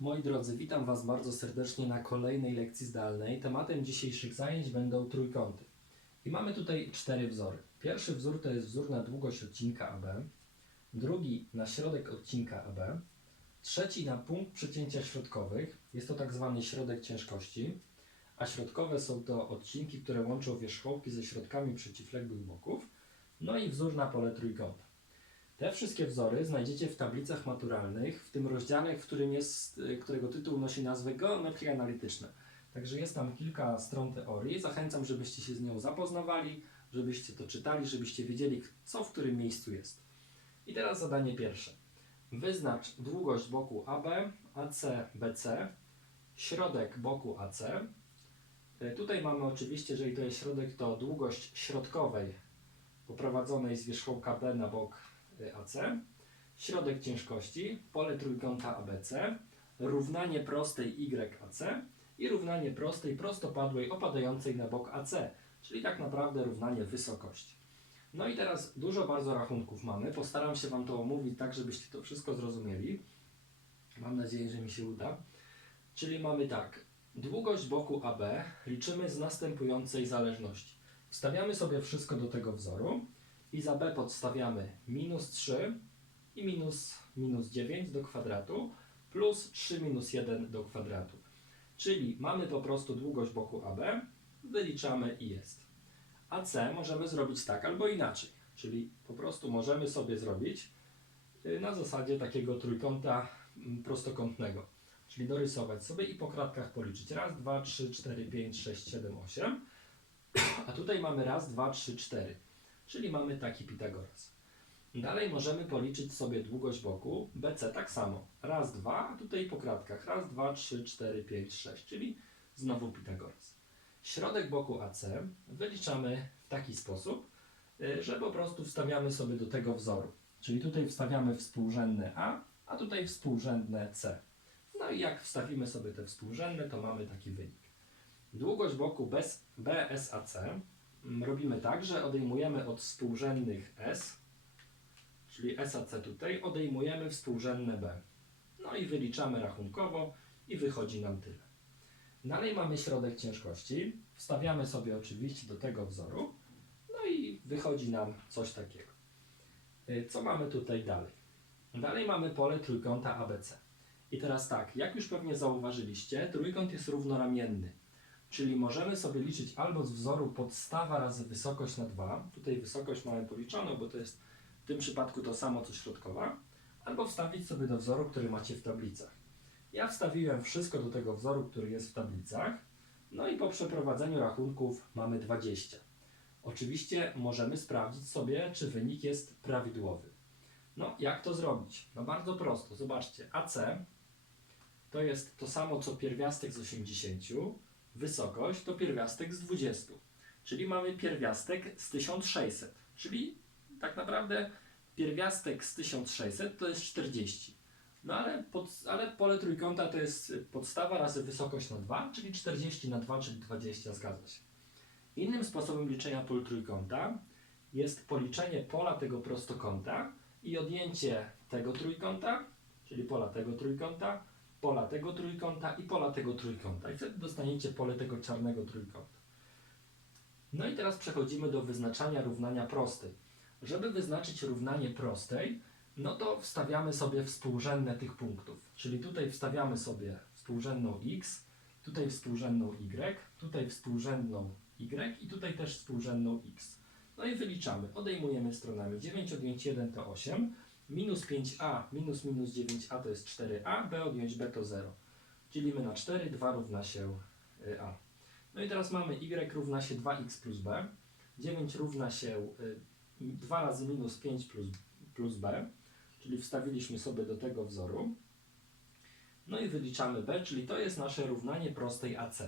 Moi drodzy, witam Was bardzo serdecznie na kolejnej lekcji zdalnej. Tematem dzisiejszych zajęć będą trójkąty. I mamy tutaj cztery wzory. Pierwszy wzór to jest wzór na długość odcinka AB, drugi na środek odcinka AB, trzeci na punkt przecięcia środkowych, jest to tak zwany środek ciężkości, a środkowe są to odcinki, które łączą wierzchołki ze środkami przeciwległych boków, no i wzór na pole trójkąta. Te wszystkie wzory znajdziecie w tablicach maturalnych, w tym rozdziale, w którym jest, którego tytuł nosi nazwę Geometria Analityczna. Także jest tam kilka stron teorii. Zachęcam, żebyście się z nią zapoznawali, żebyście to czytali, żebyście wiedzieli, co w którym miejscu jest. I teraz zadanie pierwsze. Wyznacz długość boku AB, AC, BC, środek boku AC. Y, Tutaj mamy oczywiście, jeżeli to jest środek, to długość środkowej poprowadzonej z wierzchołka B na bok AC, środek ciężkości, pole trójkąta ABC, równanie prostej YAC i równanie prostej prostopadłej opadającej na bok AC, czyli tak naprawdę równanie wysokości. No i teraz dużo bardzo rachunków mamy. Postaram się Wam to omówić tak, żebyście to wszystko zrozumieli. Mam nadzieję, że mi się uda. Czyli mamy tak, długość boku AB liczymy z następującej zależności. Wstawiamy sobie wszystko do tego wzoru i za B podstawiamy minus 3 i minus, minus 9 do kwadratu plus 3 minus 1 do kwadratu. Czyli mamy po prostu długość boku AB, wyliczamy i jest. AC możemy zrobić tak albo inaczej. Czyli po prostu możemy sobie zrobić y, na zasadzie takiego trójkąta mm, prostokątnego. Czyli dorysować sobie i po kratkach policzyć. Raz, dwa, trzy, cztery, pięć, sześć, siedem, osiem. A tutaj mamy raz, dwa, trzy, cztery. Czyli mamy taki Pitagoras. Dalej możemy policzyć sobie długość boku BC tak samo. Raz, dwa, tutaj po kratkach. Raz, dwa, trzy, cztery, pięć, sześć. Czyli znowu Pitagoras. Środek boku AC wyliczamy w taki sposób, y, że po prostu wstawiamy sobie do tego wzoru. Czyli tutaj wstawiamy współrzędne A, a tutaj współrzędne C. No i jak wstawimy sobie te współrzędne, to mamy taki wynik. Długość boku BSAC robimy tak, że odejmujemy od współrzędnych S, czyli SAC tutaj, odejmujemy współrzędne B. No i wyliczamy rachunkowo i wychodzi nam tyle. Dalej mamy środek ciężkości. Wstawiamy sobie oczywiście do tego wzoru. No i wychodzi nam coś takiego. Y, Co mamy tutaj dalej? Dalej mamy pole trójkąta ABC. I teraz tak, jak już pewnie zauważyliście, trójkąt jest równoramienny. Czyli możemy sobie liczyć albo z wzoru podstawa razy wysokość na 2. Tutaj wysokość mamy policzoną, bo to jest w tym przypadku to samo co środkowa. Albo wstawić sobie do wzoru, który macie w tablicach. Ja wstawiłem wszystko do tego wzoru, który jest w tablicach. No i po przeprowadzeniu rachunków mamy 20. Oczywiście możemy sprawdzić sobie, czy wynik jest prawidłowy. No, jak to zrobić? No bardzo prosto. Zobaczcie, AC to jest to samo co pierwiastek z 80, wysokość to pierwiastek z 20. Czyli mamy pierwiastek z 1600. Czyli tak naprawdę pierwiastek z 1600 to jest 40. No ale, pod, ale pole trójkąta to jest podstawa razy wysokość na 2, czyli 40 na 2, czyli 20, zgadza się. Innym sposobem liczenia pól trójkąta jest policzenie pola tego prostokąta i odjęcie tego trójkąta, czyli pola tego trójkąta, pola tego trójkąta i pola tego trójkąta. I wtedy dostaniecie pole tego czarnego trójkąta. No i teraz przechodzimy do wyznaczania równania prostej. Żeby wyznaczyć równanie prostej, no to wstawiamy sobie współrzędne tych punktów. Czyli tutaj wstawiamy sobie współrzędną x, tutaj współrzędną y, tutaj współrzędną y i tutaj też współrzędną x. No i wyliczamy. Odejmujemy stronami 9 odjąć 1 to 8, minus 5a minus minus 9a to jest 4a, b odjąć b to 0. Dzielimy na 4, 2 równa się y, a. No i teraz mamy y równa się 2x plus b, 9 równa się y, 2 razy minus 5 plus, plus b, czyli wstawiliśmy sobie do tego wzoru. No i wyliczamy b, czyli to jest nasze równanie prostej AC.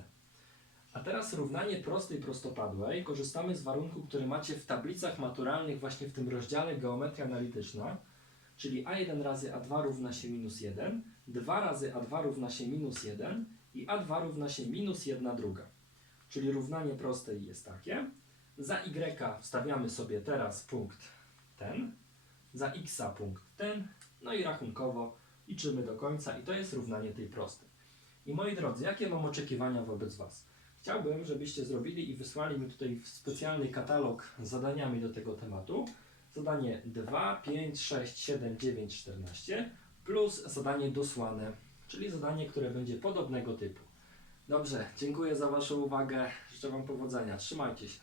A teraz równanie prostej prostopadłej korzystamy z warunku, który macie w tablicach maturalnych właśnie w tym rozdziale geometria analityczna, czyli a1 razy a2 równa się minus 1, 2 razy a2 równa się minus 1 i a2 równa się minus 1 druga. Czyli równanie prostej jest takie. Za y wstawiamy sobie teraz punkt ten, za x punkt ten, no i rachunkowo Liczymy do końca i to jest równanie tej prostej. I moi drodzy, jakie mam oczekiwania wobec Was? Chciałbym, żebyście zrobili i wysłali mi tutaj specjalny katalog z zadaniami do tego tematu. Zadanie 2, 5, 6, 7, 9, 14 plus zadanie dosłane, czyli zadanie, które będzie podobnego typu. Dobrze, dziękuję za Waszą uwagę. Życzę Wam powodzenia. Trzymajcie się.